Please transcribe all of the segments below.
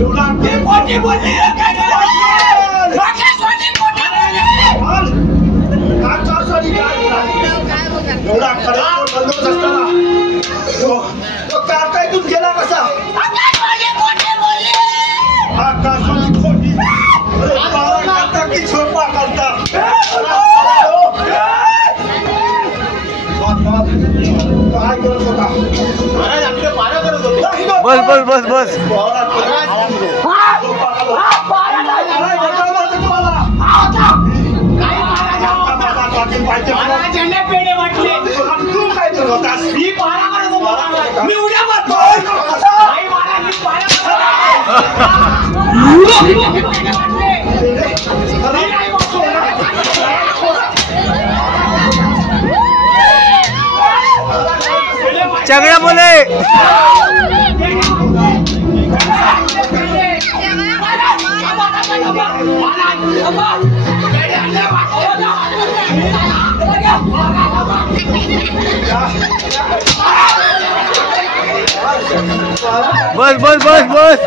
एवढा कडक बंदोबस्त असताना तो कारता इथून गेला कसा? आकाशवाणी खोटी करता की झोपा करता? काय करत होता? बस बस बस बस पेढे वाटले तू काय करत होतास? मी पारा करत होतो. मी उड्या मारतो. चगड़ा बोले बस बस बस बस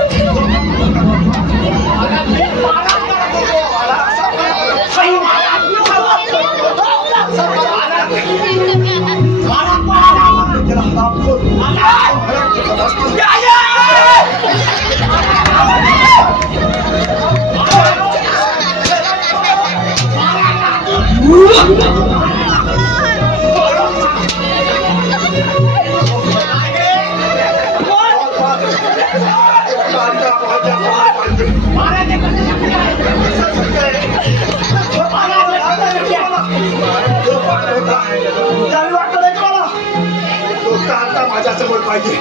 माझ्या समोर पाहिजे.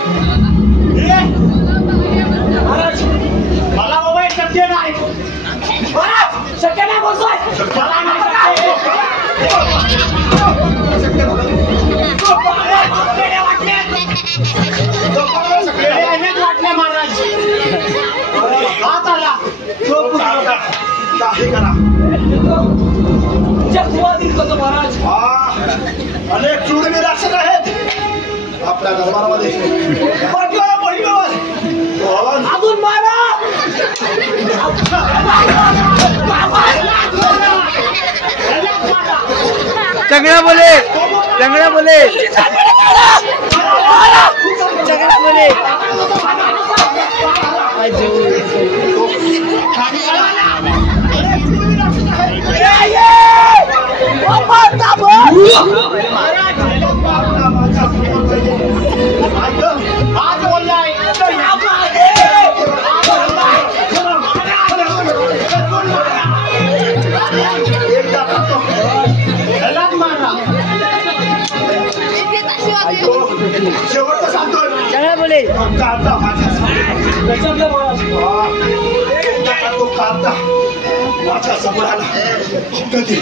महाराज मला बाबा शक्य नाही. महाराज शक्य नाही बोलतोय. वाटले महाराज हात आला काही करा महाराज. अनेक चुडवी राक्षस आहेत आपल्या दरबारामध्ये. अजून मारा. चगड़ा बोले चगड़ा बोले चगड़ा बोले शेवटचं सांगतोय. चगड़ा बोले माझ्या समोर आला. कधी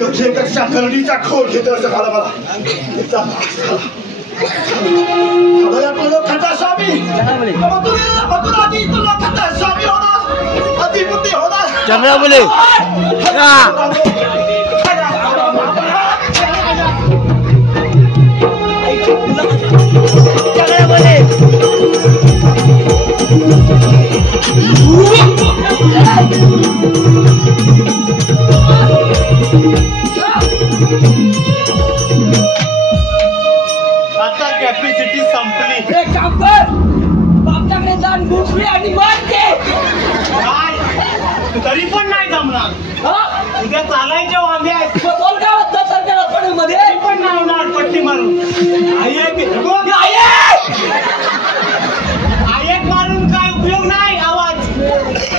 कधी कशा करडीचा खोल घेतो असं झालं मला. चगड़ा बोले चगड़ा बोले आता कॅपॅसिटी संपली. एक काम कर बापच्याकडे जाऊन बुसली आणि मारते. तरी पण नाही जमणार. उद्या चालायचे वांगे आहेत. बोल का होतं सरकार मध्ये पण नाही होणार पट्टी मारून. आयेक मारून काय उपयोग नाही. आवाज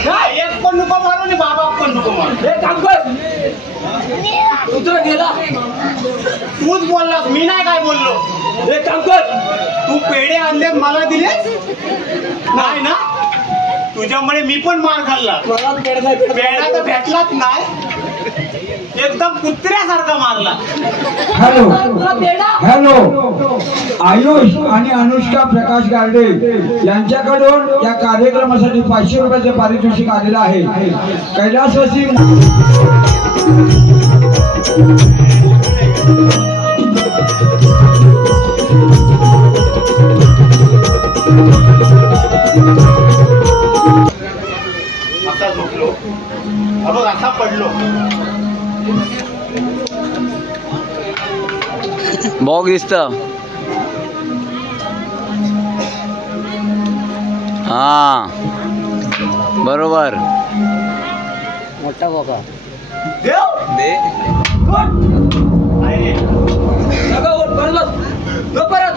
आयेक पण नको मारून बाबा पण नको मारून. एक काम कर उतर गेला. तूच बोललास मी नाही काय बोललो. एक काम कर तू पेढे आणले मला दिले नाही ना. तुझ्यामुळे मी पण मार खाल्ला. मला पेढा तर भेटलाच नाही. एकदम कुत्र्यासारखा मारला. हॅलो हॅलो आयुष आणि अनुष्का प्रकाश गार्डे यांच्याकडून या कार्यक्रमासाठी 500 रुपयाचे पारितोषिक आलेलं आहे. कैलासवासी झोपलो बघ असा पडलो. बॉग दिसत. हा बरोबर. मोठा बघा देव दे आहे रे. परत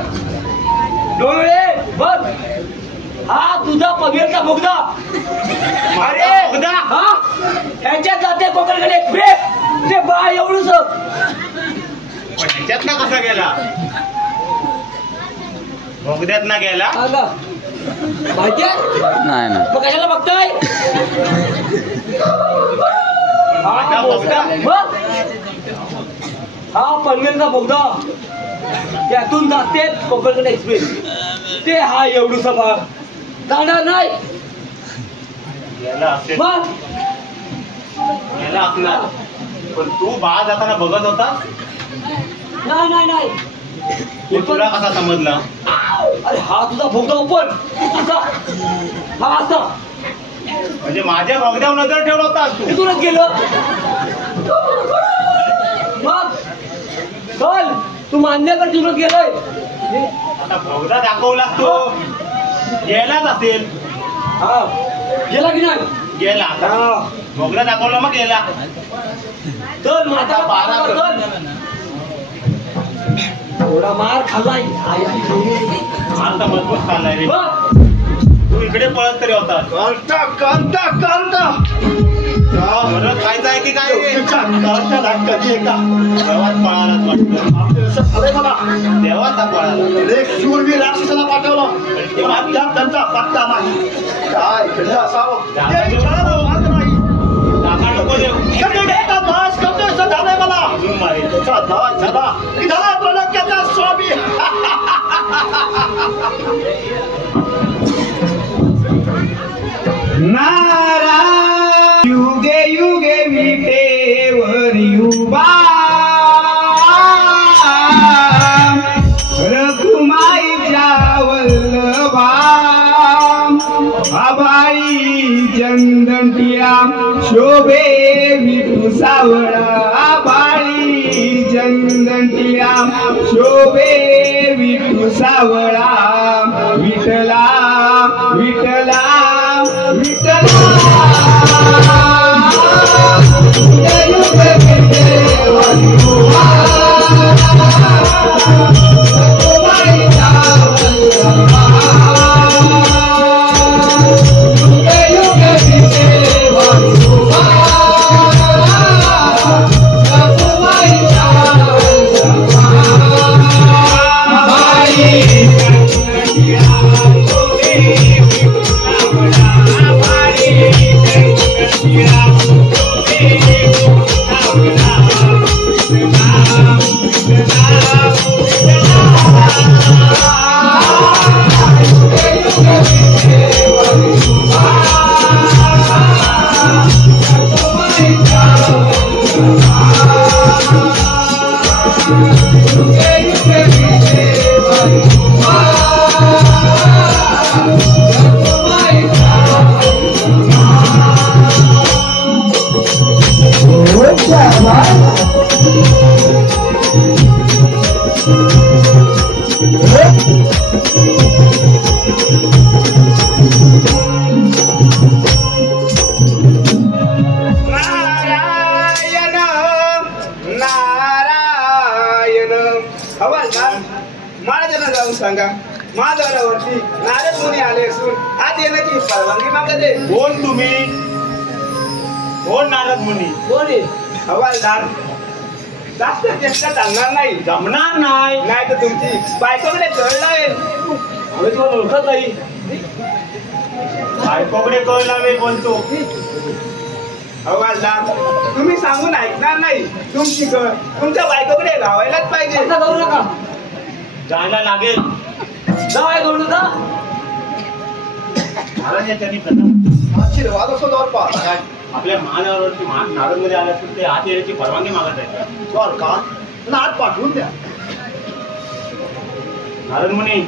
डोळे बघ. हा तुझा पगेरचा बोगदा. अरे बोगदा? हा ह्याच्यात जाते कोकणकडे एक्सप्रेस. ते बा एवढूच पण ह्याच्यात ना कसा गेला? बोगद्यात ना गेला. माहितीये नाही ना. मग कशाला बघताय? माझा बोगदा? मग हा पनवेलचा बोगदा. त्यातून जाते कोकणकडे एक्सप्रेस. ते हा एवढूच भाग जाणार नाही. गेला असेल. मग गेला असणार. पण तू बाळ जाताना बघत होता. नाही नाही नाही. हे तुला कसा समजला? अरे हा तुझा बोगदा ओपन असा. हा असा म्हणजे माझ्या बोगद्यावर नजर ठेवला होतास तू. तिथूनच गेलं. मग चल तू मान्य कर तिथूनच गेलोय. आता बोगदा दाखवलास तो गेलाच असेल. हा गेला की नाही? गेला. हा बोगदा दाखवला मग गेला. चल माझा बारा कर. चल. थोडा मार खाल्लाय. आता मजबूत खाल्लाय रे. बघ तू इकडे पळत तरी होता. बरं खायचं आहे की काय? देवात पळालाच वाटतं. देवाचा पळाला. शूरवीर राक्षसाला पाठवलं. त्यांचा पत्ता नाही. काय घडलं असावं? दाखा नको देऊ. झालंय मला. अजून मारेल. त्याचा नाश झाला. झाला प्रलंकेचा स्वामी. नारायण युगे युगे विटेवर युबा रखुमाईच्या वल्लभा आबाई चंदंटिया शोभे विठू सावळा. आबाई चंदंटिया शोभे विठू सावळा. विठला विठला सांगा महाद्वारावरती नारद मुनी आले असून आत येण्याची परवानगी मागत आहे. कोण तुम्ही? कोण नारद मुनी? कोण आहे? हवालदार जास्त चेष्टा चालणार नाही. जमणार नाही. नाही तर तुमची बायकोकडे कळ लावेल. आम्ही तुम्हाला ओळखत नाही. बायकोकडे कळ लावे बोलतो. हवालदार तुम्ही सांगून ऐकणार नाही. तुमची कळ तुमच्या बायकोकडे लावायलाच पाहिजे. असं करू नका. जायला लागेल. जाय जोडू जा. महाराज यांनी प्रथम आशीर्वाद असो द्वारपा. आपल्या महानगरावरती नारद मध्ये आले असून ते आत येण्याची परवानगी मागत आहेत. द्वारका नाट पाठवून द्या. नारद मुनी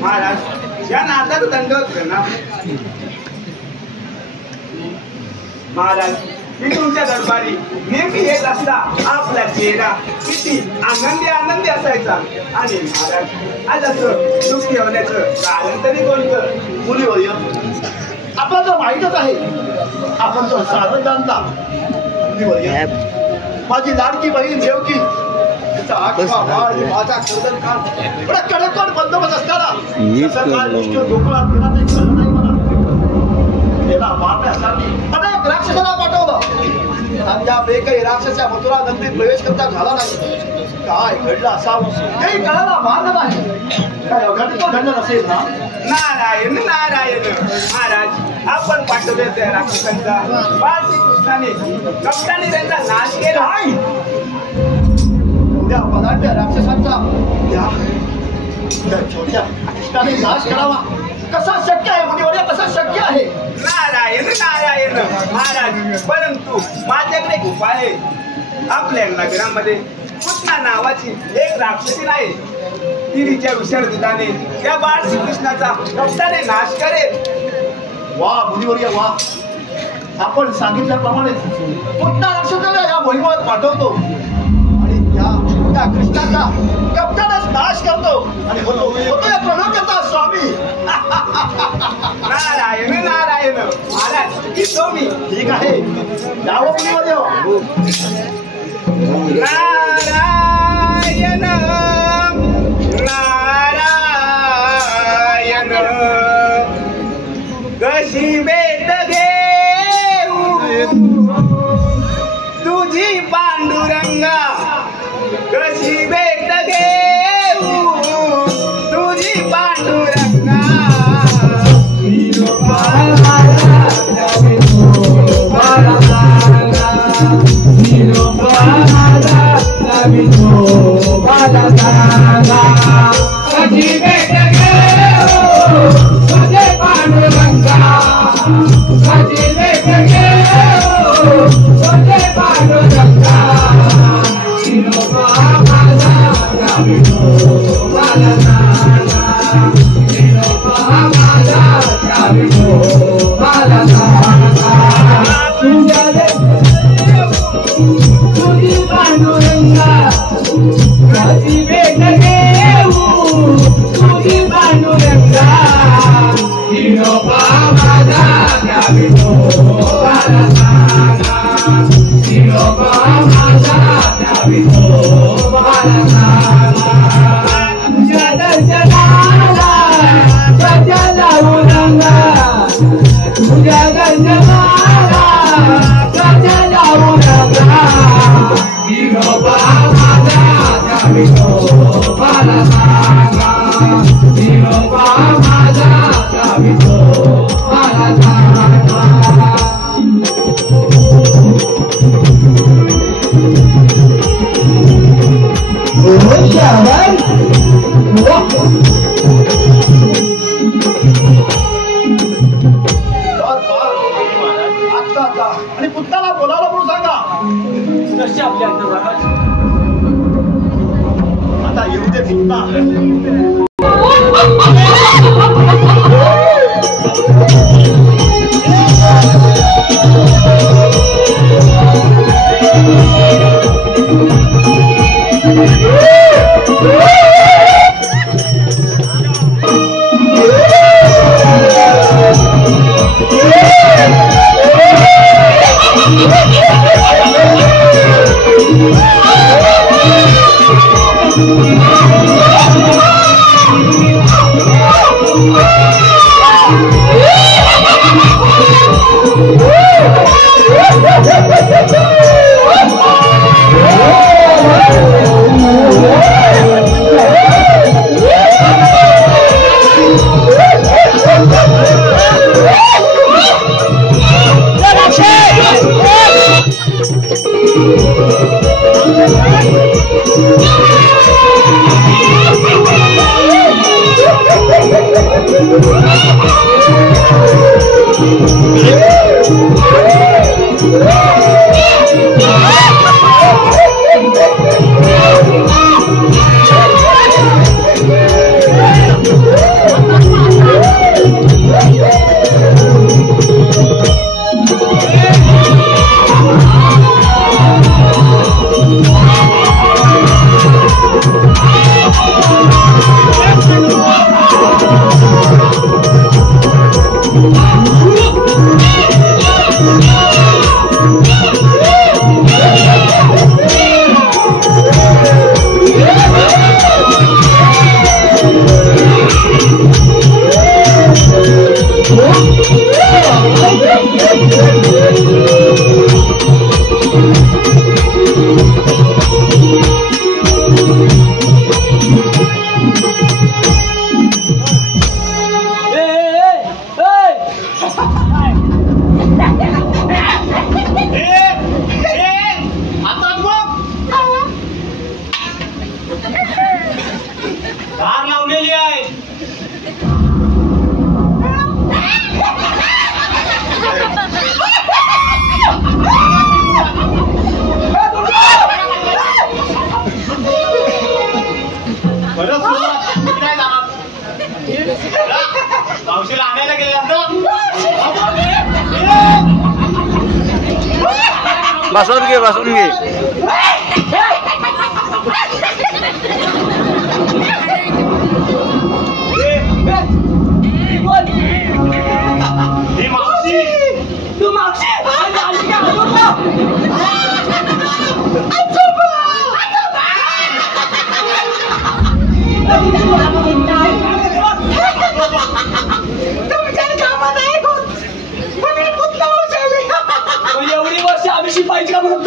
महाराज या नादात दंडवत ना महाराज. मी तुमच्या दरबारी नेहमी येत असता आपला चेहरा किती आनंदी असायचा. आणि महाराज आज असं दुःखी होण्याचं कारण तरी कोणतं? मुलीवर्य, आपल्याला तर माहीतच आहे, आपण तो साधं जाणता. मुलीवर्य, माझी लाडकी बहीण देवकी, तिचा आठवा वाढ, माझा कर्दन काम एवढा कडेकोट बंदोबस्त असताना कसं काय मुश्किल गोकुळात गेला ते कळलं नाही मला. त्याला मारण्यासाठी अनेक राक्षसाला पाठवलं, आणि त्या एकही राक्षसा मथुरा नगरीत प्रवेश करता झाला नाही. काय घडलं असावं काही कळायला मार्ग नाही. काय अघटित घडलं नसेल ना? नारायण नारायण. महाराज आपण पाठवले त्या राक्षसांचा बाळ श्रीकृष्णाने कपटाने त्यांचा नाश केला. त्या बलाढ्य राक्षसांचा त्या छोट्या कृष्णाने नाश करावा कसा शक्य आहे? मुनिवर्य, कसा शक्य आहे? नारायण नारायण. महाराज परंतु माझ्याकडे एक उपाय आहे. आपल्या नगरामध्ये कृष्णा नावाची एक राक्षसी आहे. ती तिच्या विषार दुधाने त्या बाळ श्रीकृष्णाचा कपटाने नाश करेल. वा मुनिवर्य वा, आपण सांगितल्याप्रमाणे पुन्हा राक्षसाला या मोहिमेत पाठवतो आणि त्या कृष्णाचा कपटानेच नाश करतो आणि होतो या प्रणोक्याचा स्वामी. नारायण नारायण. महाराज येतो मी. ठीक आहे, जावं मुनिवर्य. नारायण नारायण. कशी भेट घेऊ तुझी पांडुरंगा, कशी भेट घेऊ तुझी पांडुरंगा. आणि पुत्राला बोलावलं म्हणून सांगा. जशी आपल्या महाराज. आता येऊ दे पुन्हा. मावशीला आणायला गेले आता बसवून घे बसवून घे ही मावशी तू मागशी आज आली का एवढी वर्ष आम्ही शिपायची का म्हणून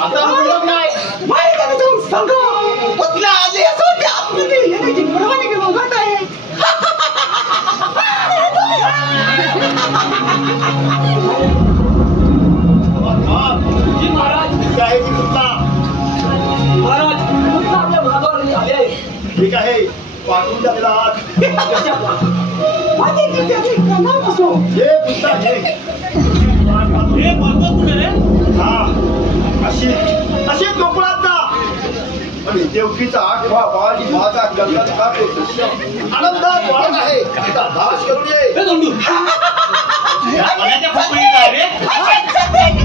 आता उपयोग नाही आहे ती कुत्ता महाराज कुत्ता आपल्या भागावर आले ठीक आहे पाठवून द्या त्याला आत. हे कुत्ता हे हे बोलतो कुठे रे हा अशी कोकणात जा आणि देवकीचा आठवा बाळी माझा गल्लत खाते आनंदात वाढत आहे तिचा दास करून ये मनाच्या खोपडीत आहे रे